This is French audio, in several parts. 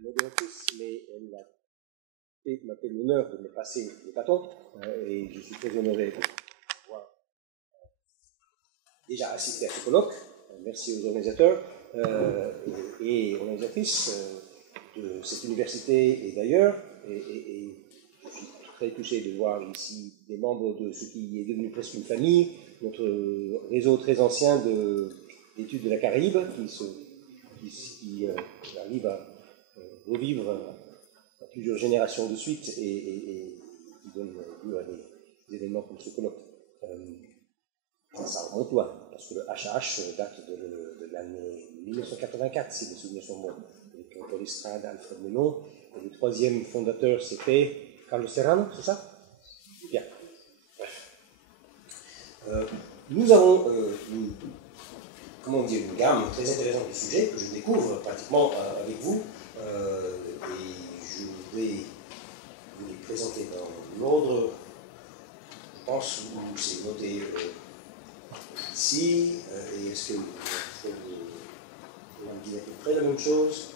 modératrice, mais elle m'a fait l'honneur de me passer le bâton, et je suis très honoré de pouvoir déjà assister à ce colloque. Merci aux organisateurs et aux organisatrices de cette université et d'ailleurs. Et je suis très touché de voir ici des membres de ce qui est devenu presque une famille, notre réseau très ancien d'études de la Caraïbe qui arrive à revivre à plusieurs générations de suite et qui donne lieu à des événements comme ce colloque. Ça remonte loin, parce que le HH date de l'année 1984, si les souvenirs sont bons, avec Paul Estrade, Alfred Menon, et le troisième fondateur c'était Carlos Serrano, c'est ça? Bien. Bref. Nous avons une gamme très intéressante de sujets que je découvre pratiquement avec vous, et je voudrais vous les présenter dans l'ordre, je pense, où c'est noté ici, et est-ce que vous dire à peu près la même chose?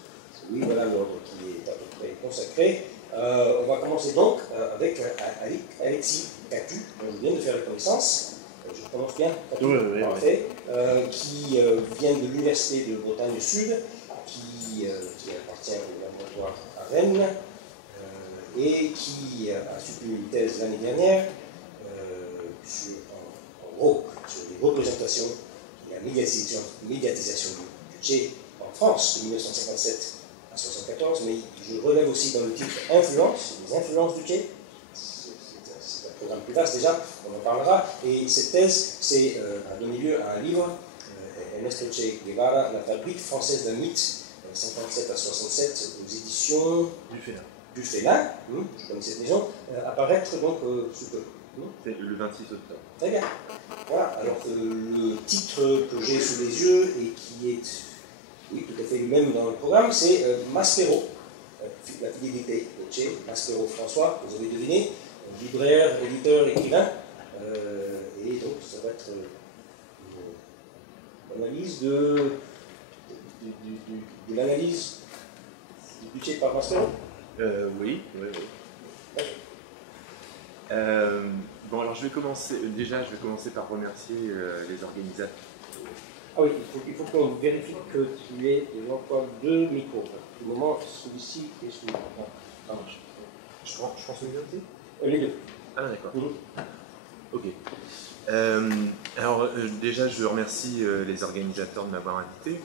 Oui, voilà l'ordre qui est à peu près consacré. On va commencer donc avec Alexis Catu, dont je viens de faire la connaissance. Je prononce bien, Catu, parfait, qui vient de l'Université de Bretagne Sud, qui appartient au laboratoire à Rennes, et qui a soutenu une thèse l'année dernière sur les représentations et la médiatisation du Tché en France de 1957 à 1974, mais je relève aussi dans le titre Influence, les influences du Tché. C'est un programme plus vaste déjà, on en parlera. Et cette thèse a donné lieu à un livre, Ernesto Che Guevara, La fabrique française d'un mythe, 57 à 67, aux éditions du Félin, je connais cette maison, apparaître donc sous peu. C'est le 26 octobre. Très bien. Voilà, alors le titre que j'ai sous les yeux et qui est tout à fait le même dans le programme, c'est Maspero, la fidélité de Che, Maspero François, vous avez deviné, libraire, éditeur, écrivain, et donc ça va être une analyse de l'analyse du Che par Maspero. Oui. Bon, alors je vais commencer par remercier les organisateurs. Ah oui, il faut qu'on vérifie que tu aies encore deux micros. Pour le moment, celui-ci et celui-là. Ça marche. Je pense les deux aussi Les deux. Ah, d'accord. Ok. Alors, déjà, je remercie les organisateurs de m'avoir invité.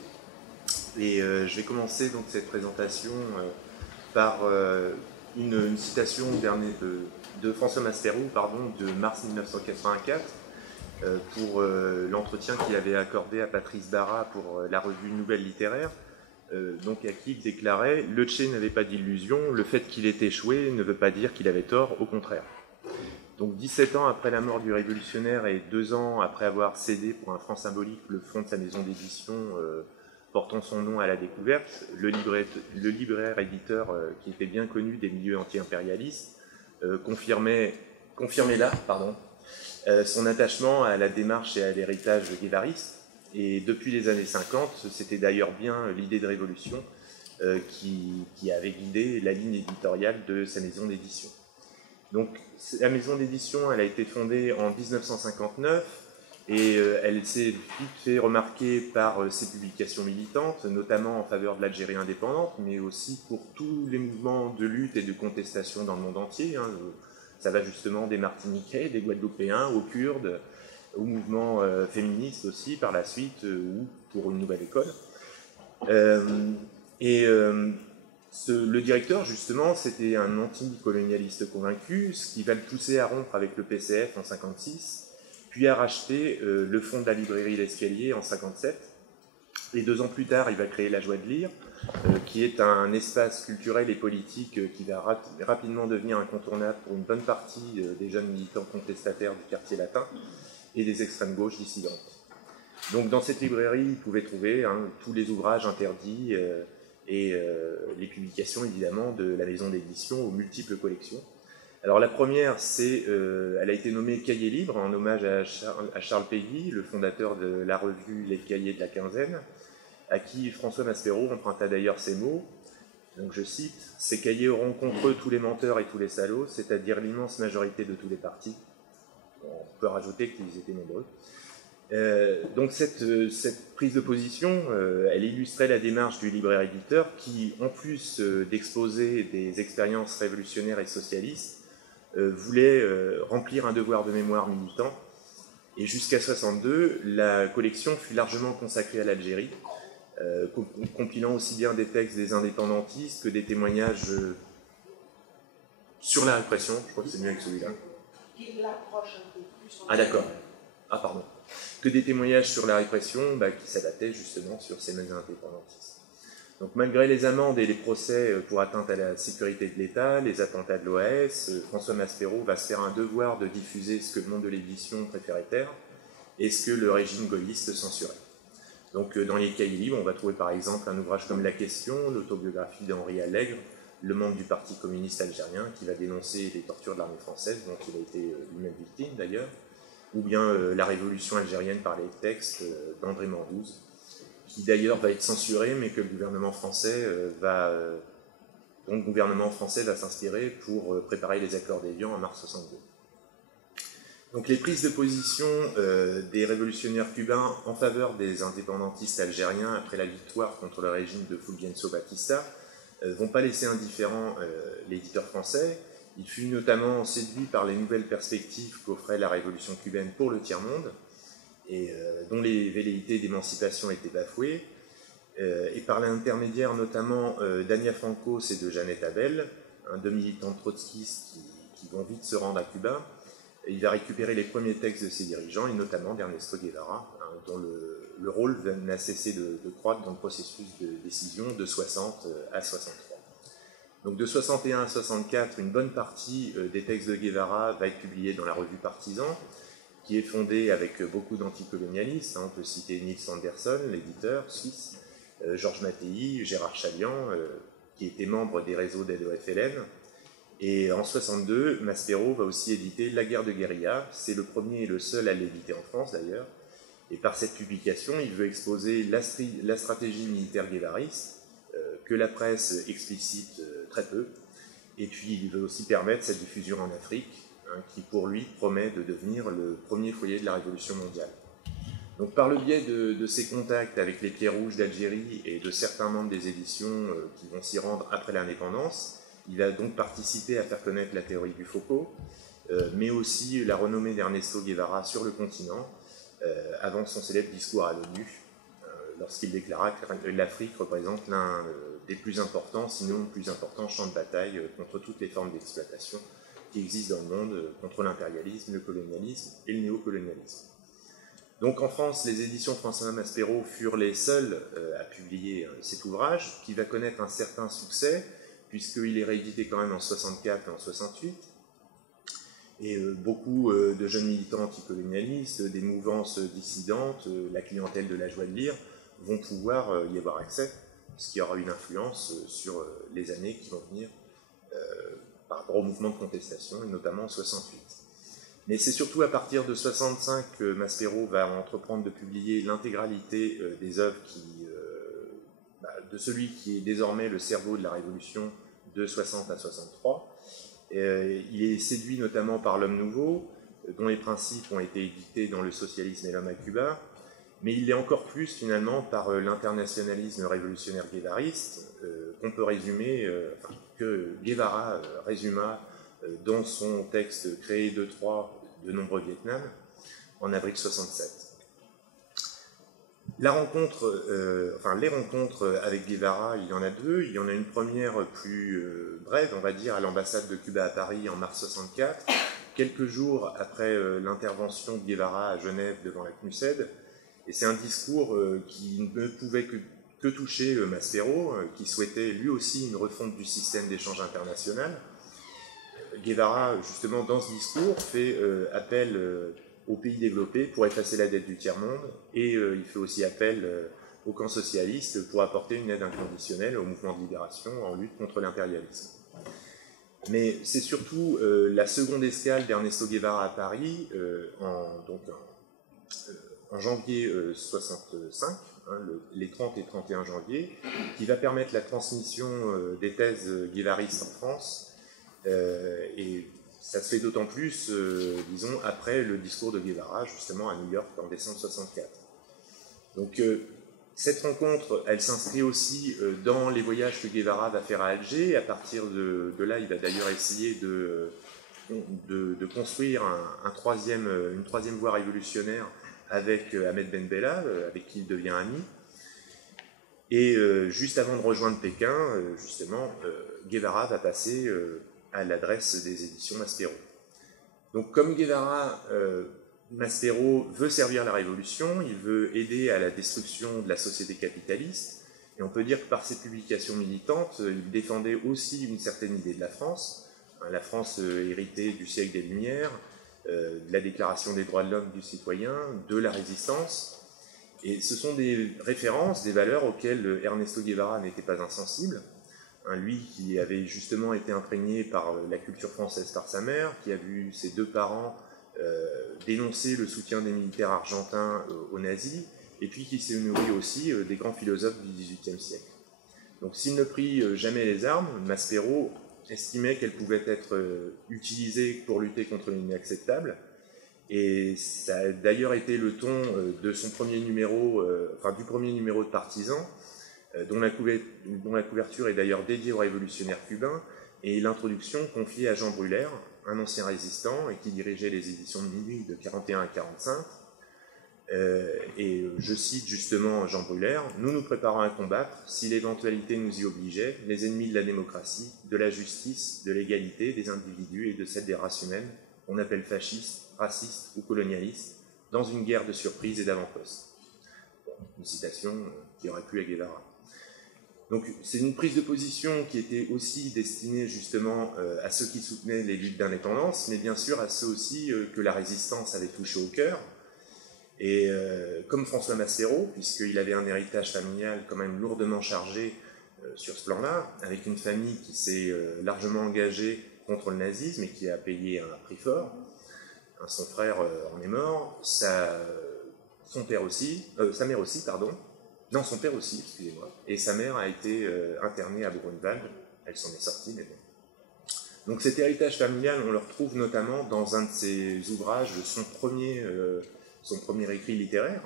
Et je vais commencer donc cette présentation par une citation de François Maspero, de mars 1984, pour l'entretien qu'il avait accordé à Patrice Bara pour la revue Nouvelle Littéraire, donc à qui il déclarait « Le Che n'avait pas d'illusion, le fait qu'il ait échoué ne veut pas dire qu'il avait tort, au contraire ». Donc 17 ans après la mort du révolutionnaire et 2 ans après avoir cédé pour un franc symbolique le fonds de sa maison d'édition portant son nom à la découverte, le libraire-éditeur qui était bien connu des milieux anti-impérialistes confirmait là son attachement à la démarche et à l'héritage guévariste. Et depuis les années 50, c'était d'ailleurs bien l'idée de révolution qui avait guidé la ligne éditoriale de sa maison d'édition. Donc la maison d'édition, elle a été fondée en 1959 et elle s'est vite fait remarquer par ses publications militantes, notamment en faveur de l'Algérie indépendante, mais aussi pour tous les mouvements de lutte et de contestation dans le monde entier. Ça va justement des Martiniquais, des Guadeloupéens, aux Kurdes, aux mouvements féministes aussi par la suite, ou pour une nouvelle école. Le directeur, justement, c'était un anticolonialiste convaincu, ce qui va le pousser à rompre avec le PCF en 1956, puis à racheter le fonds de la librairie L'Escalier en 1957. Et 2 ans plus tard, il va créer La Joie de lire, qui est un espace culturel et politique qui va rapidement devenir incontournable pour une bonne partie des jeunes militants contestataires du quartier latin et des extrêmes gauches dissidentes. Donc dans cette librairie, ils pouvaient trouver tous les ouvrages interdits et les publications évidemment de la maison d'édition aux multiples collections. Alors la première, elle a été nommée Cahiers Libres en hommage à Charles Péguy, le fondateur de la revue Les Cahiers de la Quinzaine, à qui François Maspero emprunta d'ailleurs ces mots. Donc je cite, « Ces cahiers auront contre eux tous les menteurs et tous les salauds, c'est-à-dire l'immense majorité de tous les partis. » On peut rajouter qu'ils étaient nombreux. Donc cette prise de position, elle illustrait la démarche du libraire-éditeur qui, en plus d'exposer des expériences révolutionnaires et socialistes, voulait remplir un devoir de mémoire militant. Et jusqu'à 1962, la collection fut largement consacrée à l'Algérie, compilant aussi bien des textes des indépendantistes que des témoignages sur la répression. Je crois que c'est mieux avec celui-là. Qui l'approche un peu plus. Ah d'accord. Ah pardon. Que des témoignages sur la répression qui s'adaptaient justement sur ces mêmes indépendantistes. Donc malgré les amendes et les procès pour atteinte à la sécurité de l'État, les attentats de l'OAS, François Maspero va se faire un devoir de diffuser ce que le monde de l'édition préférait taire et ce que le régime gaulliste censurait. Donc dans les cahiers libres, on va trouver par exemple un ouvrage comme La Question, l'autobiographie d'Henri Allègre, le membre du Parti communiste algérien, qui va dénoncer les tortures de l'armée française, dont il a été lui-même victime d'ailleurs, ou bien la révolution algérienne par les textes d'André Mandouze, qui d'ailleurs va être censuré, mais que le gouvernement français va s'inspirer pour préparer les accords d'Évian en mars 1962. Donc les prises de position des révolutionnaires cubains en faveur des indépendantistes algériens après la victoire contre le régime de Fulgencio Batista vont pas laisser indifférent l'éditeur français. Il fut notamment séduit par les nouvelles perspectives qu'offrait la révolution cubaine pour le tiers-monde, et dont les velléités d'émancipation étaient bafouées, et par l'intermédiaire notamment d'Ania Francos et de Jeannette Abel, deux militantes trotskistes qui vont vite se rendre à Cuba. Il va récupérer les premiers textes de ses dirigeants, et notamment d'Ernesto Guevara, dont le rôle n'a cessé de croître dans le processus de décision de 60 à 63. Donc de 61 à 64, une bonne partie des textes de Guevara va être publiée dans la revue Partisan, qui est fondée avec beaucoup d'anticolonialistes. On peut citer Nils Anderson, l'éditeur suisse, Georges Mattei, Gérard Chalian, qui était membre des réseaux d'aide au FLN. Et en 62, Maspero va aussi éditer La guerre de guérilla. C'est le premier et le seul à l'éditer en France d'ailleurs. Et par cette publication, il veut exposer la stratégie militaire guévariste, que la presse explicite très peu. Et puis il veut aussi permettre sa diffusion en Afrique, qui pour lui promet de devenir le premier foyer de la révolution mondiale. Donc par le biais de ses contacts avec les Pieds Rouges d'Algérie et de certains membres des éditions qui vont s'y rendre après l'indépendance, il va donc participer à faire connaître la théorie du Foucault, mais aussi la renommée d'Ernesto Guevara sur le continent, avant son célèbre discours à l'ONU, lorsqu'il déclara que l'Afrique représente l'un des plus importants, sinon le plus important champ de bataille contre toutes les formes d'exploitation qui existent dans le monde, contre l'impérialisme, le colonialisme et le néocolonialisme. Donc en France, les éditions François Maspero furent les seules à publier cet ouvrage, qui va connaître un certain succès, puisqu'il est réédité quand même en 64 et en 68. Et beaucoup de jeunes militants anticolonialistes, des mouvances dissidentes, la clientèle de la joie de lire, vont pouvoir y avoir accès, ce qui aura une influence sur les années qui vont venir par rapport au mouvement de contestation, et notamment en 68. Mais c'est surtout à partir de 65 que Maspero va entreprendre de publier l'intégralité des œuvres de celui qui est désormais le cerveau de la Révolution de 60 à 63. Il est séduit notamment par L'Homme Nouveau, dont les principes ont été édités dans Le socialisme et l'homme à Cuba, mais il l'est encore plus finalement par l'internationalisme révolutionnaire guévariste, qu'on peut résumer, que Guevara résuma dans son texte Créer de nombreux Vietnam, en avril 67. Les rencontres avec Guevara, il y en a deux. Il y en a une première plus brève, on va dire, à l'ambassade de Cuba à Paris en mars 64, quelques jours après l'intervention de Guevara à Genève devant la CNUSED. Et c'est un discours qui ne pouvait que toucher Maspero, qui souhaitait lui aussi une refonte du système d'échange international. Guevara, justement, dans ce discours, fait appel aux pays développés pour effacer la dette du tiers-monde, et il fait aussi appel au camp socialiste pour apporter une aide inconditionnelle au mouvement de libération en lutte contre l'impérialisme. Mais c'est surtout la seconde escale d'Ernesto Guevara à Paris, en janvier 65, les 30 et 31 janvier, qui va permettre la transmission des thèses guévaristes en France. Et ça se fait d'autant plus, disons, après le discours de Guevara, justement, à New York en décembre 64. Donc, cette rencontre, elle s'inscrit aussi dans les voyages que Guevara va faire à Alger. À partir de là, il va d'ailleurs essayer de construire une troisième voie révolutionnaire avec Ahmed Ben Bella, avec qui il devient ami. Et juste avant de rejoindre Pékin, justement, Guevara va passer à l'adresse des éditions Maspero. Donc comme Guevara, Maspero veut servir la révolution, il veut aider à la destruction de la société capitaliste, et on peut dire que par ses publications militantes, il défendait aussi une certaine idée de la France héritée du siècle des Lumières, de la Déclaration des droits de l'homme du citoyen, de la résistance. Et ce sont des références, des valeurs auxquelles Ernesto Guevara n'était pas insensible. Lui qui avait justement été imprégné par la culture française par sa mère, qui a vu ses deux parents dénoncer le soutien des militaires argentins aux nazis, et puis qui s'est nourri aussi des grands philosophes du XVIIIe siècle. Donc s'il ne prit jamais les armes, Maspero estimait qu'elles pouvaient être utilisées pour lutter contre l'inacceptable. Et ça a d'ailleurs été le ton de son premier numéro, du premier numéro de Partisan, dont la couverture est d'ailleurs dédiée aux révolutionnaires cubains, et l'introduction confiée à Jean Brulaire, un ancien résistant et qui dirigeait les éditions de Minuit de 41 à 45. Et je cite justement Jean Brulaire: « Nous nous préparons à combattre, si l'éventualité nous y obligeait, les ennemis de la démocratie, de la justice, de l'égalité des individus et de celle des races humaines, qu'on appelle fascistes, racistes ou colonialistes, dans une guerre de surprise et d'avant-poste. » Bon, une citation qui aurait plu à Guevara. Donc c'est une prise de position qui était aussi destinée justement à ceux qui soutenaient les luttes d'indépendance, mais bien sûr à ceux aussi que la résistance avait touché au cœur. Et comme François Maspero, puisqu'il avait un héritage familial quand même lourdement chargé sur ce plan-là, avec une famille qui s'est largement engagée contre le nazisme et qui a payé un prix fort. Son frère en est mort, sa mère aussi, excusez-moi, et sa mère a été internée à Buchenwald, elle s'en est sortie, mais bon. Donc cet héritage familial, on le retrouve notamment dans un de ses ouvrages, son premier écrit littéraire,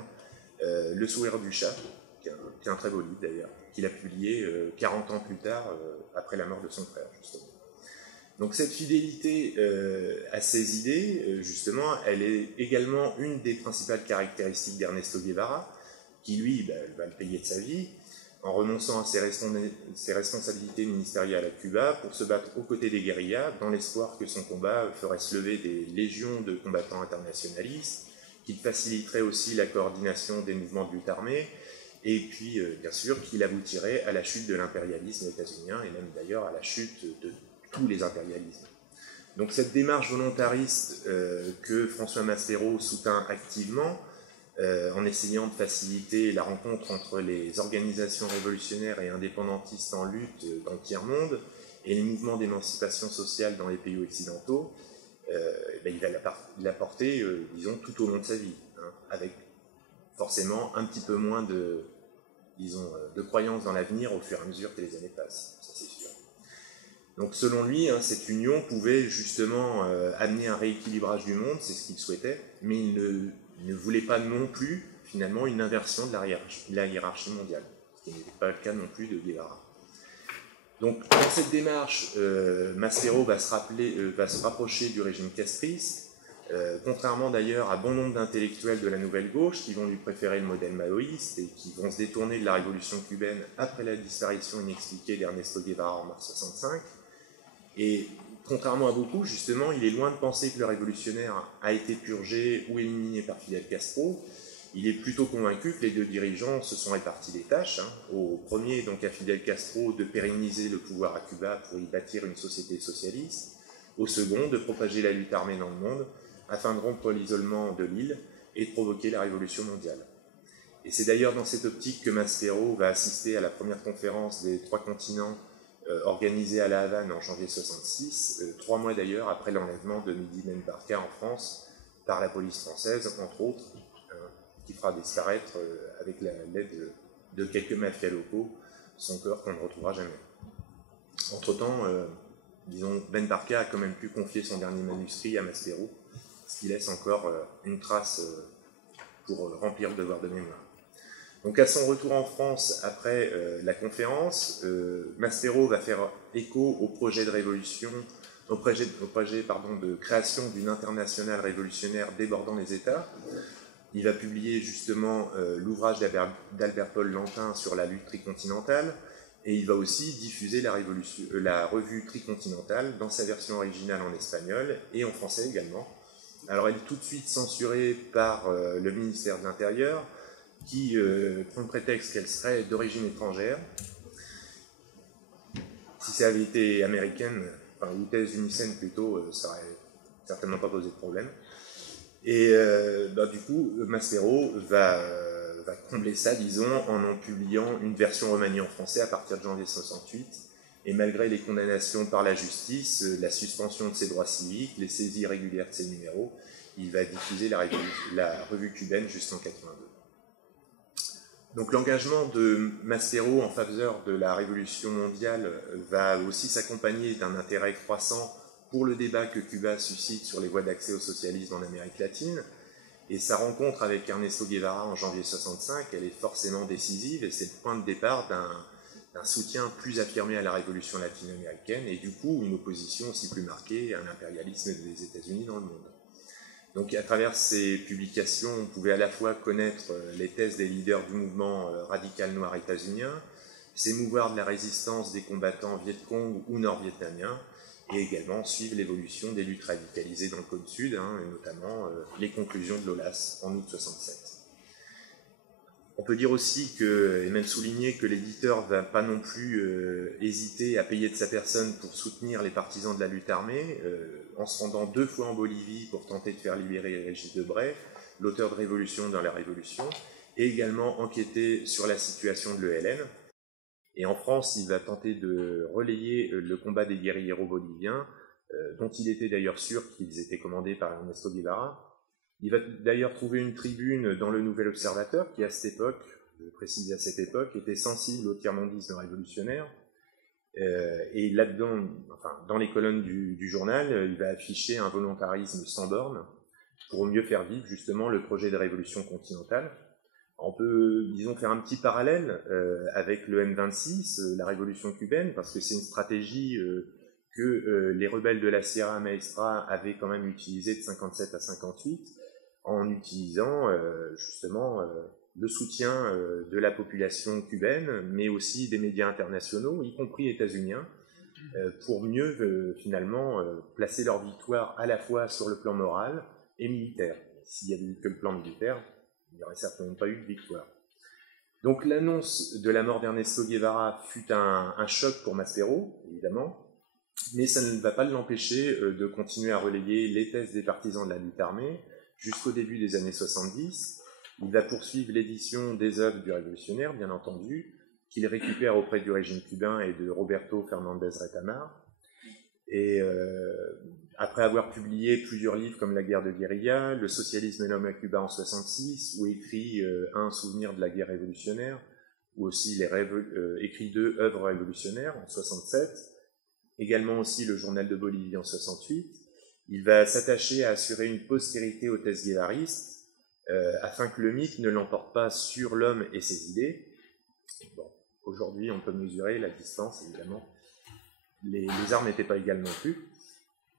Le sourire du chat, qui est un très beau livre d'ailleurs, qu'il a publié 40 ans plus tard, après la mort de son frère, justement. Donc cette fidélité à ses idées, justement, elle est également une des principales caractéristiques d'Ernesto Guevara, qui lui va le payer de sa vie, en renonçant à ses responsabilités ministérielles à Cuba pour se battre aux côtés des guérillas, dans l'espoir que son combat ferait se lever des légions de combattants internationalistes, qu'il faciliterait aussi la coordination des mouvements de lutte armée, et puis bien sûr qu'il aboutirait à la chute de l'impérialisme états-unien, et même d'ailleurs à la chute de tous les impérialismes. Donc cette démarche volontariste que François Maspero soutint activement, en essayant de faciliter la rencontre entre les organisations révolutionnaires et indépendantistes en lutte dans le tiers-monde et les mouvements d'émancipation sociale dans les pays occidentaux, il va l'apporter, disons, tout au long de sa vie, avec forcément un petit peu moins de croyance dans l'avenir au fur et à mesure que les années passent, ça c'est sûr. Donc selon lui, cette union pouvait justement amener un rééquilibrage du monde, c'est ce qu'il souhaitait, mais il ne voulait pas non plus, finalement, une inversion de la hiérarchie mondiale, ce qui n'était pas le cas non plus de Guevara. Donc, dans cette démarche, Maspero va se rapprocher du régime castriste, contrairement d'ailleurs à bon nombre d'intellectuels de la nouvelle gauche qui vont lui préférer le modèle maoïste et qui vont se détourner de la révolution cubaine après la disparition inexpliquée d'Ernesto Guevara en mars 65. Et contrairement à beaucoup, justement, il est loin de penser que le révolutionnaire a été purgé ou éliminé par Fidel Castro. Il est plutôt convaincu que les deux dirigeants se sont répartis les tâches. Au premier, donc à Fidel Castro, de pérenniser le pouvoir à Cuba pour y bâtir une société socialiste. Au second, de propager la lutte armée dans le monde afin de rompre l'isolement de l'île et de provoquer la révolution mondiale. Et c'est d'ailleurs dans cette optique que Maspero va assister à la première conférence des 3 continents organisée à La Havane en janvier 1966, 3 mois d'ailleurs après l'enlèvement de Mehdi Ben Barka en France par la police française, entre autres. qui fera disparaître, avec l'aide de quelques mafias locaux, son corps qu'on ne retrouvera jamais. Entre-temps, disons, Ben Barka a quand même pu confier son dernier manuscrit à Maspero, ce qui laisse encore une trace pour remplir le devoir de mémoire. Donc à son retour en France après la conférence, Maspero va faire écho au projet de révolution, au projet de création d'une internationale révolutionnaire débordant les États. Il va publier justement l'ouvrage d'Albert-Paul Lantin sur la lutte tricontinentale, et il va aussi diffuser la revue tricontinentale dans sa version originale en espagnol et en français également. Alors elle est tout de suite censurée par le ministère de l'Intérieur, qui prend le prétexte qu'elle serait d'origine étrangère. Si ça avait été américaine, enfin, ou états-unisienne plutôt, ça n'aurait certainement pas posé de problème. Et du coup, Maspero va combler ça, disons, en publiant une version remaniée en français à partir de janvier 68. Et malgré les condamnations par la justice, la suspension de ses droits civiques, les saisies régulières de ses numéros, il va diffuser la revue cubaine jusqu'en 82. Donc l'engagement de Maspero en faveur de la révolution mondiale va aussi s'accompagner d'un intérêt croissant pour le débat que Cuba suscite sur les voies d'accès au socialisme en Amérique latine. Et sa rencontre avec Ernesto Guevara en janvier 65, elle est forcément décisive, et c'est le point de départ d'un soutien plus affirmé à la révolution latino-américaine, et du coup une opposition aussi plus marquée à l'impérialisme des États-Unis dans le monde. Donc à travers ces publications, on pouvait à la fois connaître les thèses des leaders du mouvement radical noir états-unien, s'émouvoir de la résistance des combattants Viet-Cong ou nord-vietnamiens, et également suivre l'évolution des luttes radicalisées dans le Cône Sud, et notamment les conclusions de l'OLAS en août 67. On peut dire aussi et même souligner que l'éditeur ne va pas non plus hésiter à payer de sa personne pour soutenir les partisans de la lutte armée, en se rendant 2 fois en Bolivie pour tenter de faire libérer Régis Debray, l'auteur de Révolution dans la Révolution, et également enquêter sur la situation de l'ELN. Et en France, il va tenter de relayer le combat des guérilleros boliviens, dont il était d'ailleurs sûr qu'ils étaient commandés par Ernesto Guevara. Il va d'ailleurs trouver une tribune dans le Nouvel Observateur, qui à cette époque, je précise à cette époque, était sensible au tiers-mondisme révolutionnaire. Et là-dedans, enfin, dans les colonnes du journal, il va afficher un volontarisme sans borne pour mieux faire vivre justement le projet de révolution continentale. On peut, disons, faire un petit parallèle avec le M26, la révolution cubaine, parce que c'est une stratégie que les rebelles de la Sierra Maestra avaient quand même utilisée de 57 à 58, en utilisant justement le soutien de la population cubaine, mais aussi des médias internationaux, y compris états-uniens, pour mieux finalement placer leur victoire à la fois sur le plan moral et militaire. S'il n'y avait eu que le plan militaire, il n'y aurait certainement pas eu de victoire. Donc l'annonce de la mort d'Ernesto Guevara fut un choc pour Maspero, évidemment, mais ça ne va pas l'empêcher de continuer à relayer les thèses des partisans de la lutte armée jusqu'au début des années 70. Il va poursuivre l'édition des œuvres du révolutionnaire, bien entendu, qu'il récupère auprès du régime cubain et de Roberto Fernandez Retamar. Et après avoir publié plusieurs livres comme La guerre de guérilla, Le socialisme et l'homme à Cuba en 66, ou écrit Un souvenir de la guerre révolutionnaire, ou aussi écrit 2 œuvres révolutionnaires en 67, également aussi le journal de Bolivie en 68, il va s'attacher à assurer une postérité aux thèses guévaristes, afin que le mythe ne l'emporte pas sur l'homme et ses idées. Bon, aujourd'hui, on peut mesurer la distance, évidemment. Les armes n'étaient pas égales non plus.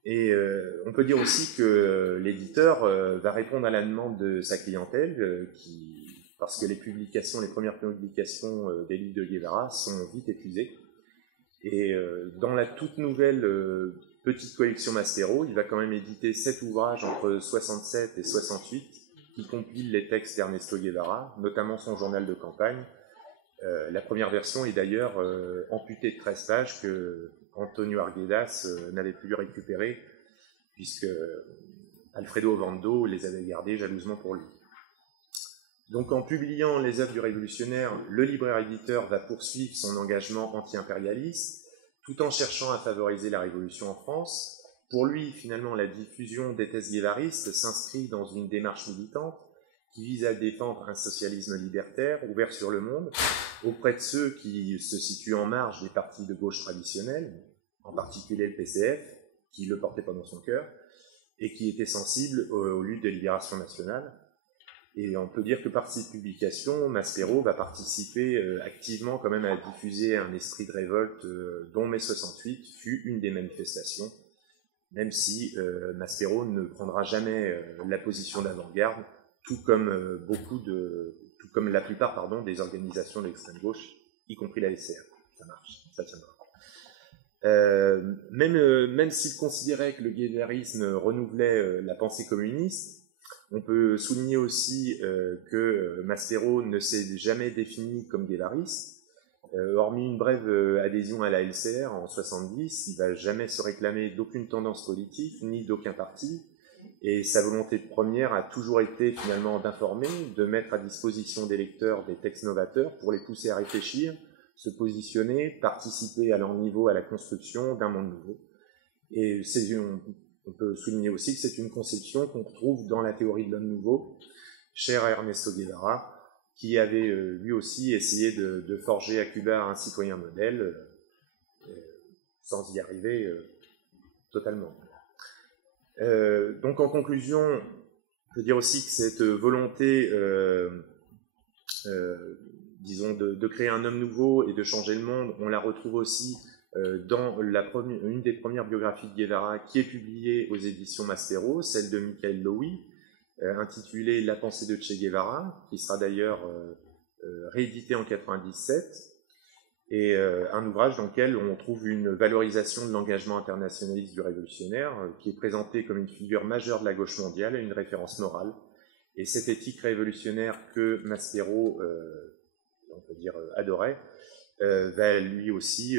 Et on peut dire aussi que l'éditeur va répondre à la demande de sa clientèle, parce que les premières publications des livres de Guevara sont vite épuisées. Et dans la toute nouvelle petite collection Maspero, il va quand même éditer 7 ouvrages entre 67 et 68 qui compilent les textes d'Ernesto Guevara, notamment son journal de campagne. La première version est d'ailleurs amputée de 13 pages que Antonio Arguedas n'avait pu récupérer, puisque Alfredo Ovando les avait gardées jalousement pour lui. Donc en publiant les œuvres du révolutionnaire, le libraire-éditeur va poursuivre son engagement anti-impérialiste, tout en cherchant à favoriser la révolution en France. Pour lui, finalement, la diffusion des thèses guévaristes s'inscrit dans une démarche militante qui vise à défendre un socialisme libertaire, ouvert sur le monde, auprès de ceux qui se situent en marge des partis de gauche traditionnels, en particulier le PCF, qui ne le portait pas dans son cœur, et qui était sensible aux luttes de libération nationale. Et on peut dire que par cette publication, Maspero va participer activement quand même à diffuser un esprit de révolte dont mai 68 fut une des manifestations, même si Maspero ne prendra jamais la position d'avant-garde, tout comme la plupart des organisations de l'extrême gauche, y compris la SR. Ça marche, ça tiendra. Même s'il considérait que le guévarisme renouvelait la pensée communiste, on peut souligner aussi que Maspero ne s'est jamais défini comme guévariste. Hormis une brève adhésion à la LCR en 70, il ne va jamais se réclamer d'aucune tendance politique, ni d'aucun parti, et sa volonté première a toujours été finalement d'informer, de mettre à disposition des lecteurs des textes novateurs pour les pousser à réfléchir, se positionner, participer à leur niveau à la construction d'un monde nouveau. Et on peut souligner aussi que c'est une conception qu'on retrouve dans la théorie de l'homme nouveau, chère à Ernesto Guevara, qui avait lui aussi essayé de forger à Cuba un citoyen modèle, sans y arriver totalement. Donc en conclusion, on peut dire aussi que cette volonté, disons, de créer un homme nouveau et de changer le monde, on la retrouve aussi dans une des premières biographies de Guevara qui est publiée aux éditions Maspero, celle de Michael Lowy, intitulée La pensée de Che Guevara, qui sera d'ailleurs réédité en 1997, et un ouvrage dans lequel on trouve une valorisation de l'engagement internationaliste du révolutionnaire, qui est présenté comme une figure majeure de la gauche mondiale et une référence morale. Et cette éthique révolutionnaire que Maspero, on peut dire, adorait, va lui aussi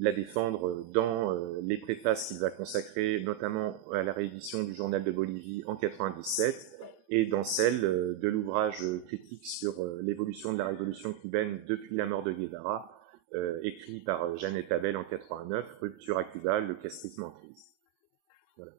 la défendre dans les préfaces qu'il va consacrer notamment à la réédition du Journal de Bolivie en 1997 et dans celle de l'ouvrage critique sur l'évolution de la révolution cubaine depuis la mort de Guevara, écrit par Jeannette Abel en 1989, Rupture à Cuba, le castrisme en crise. Voilà.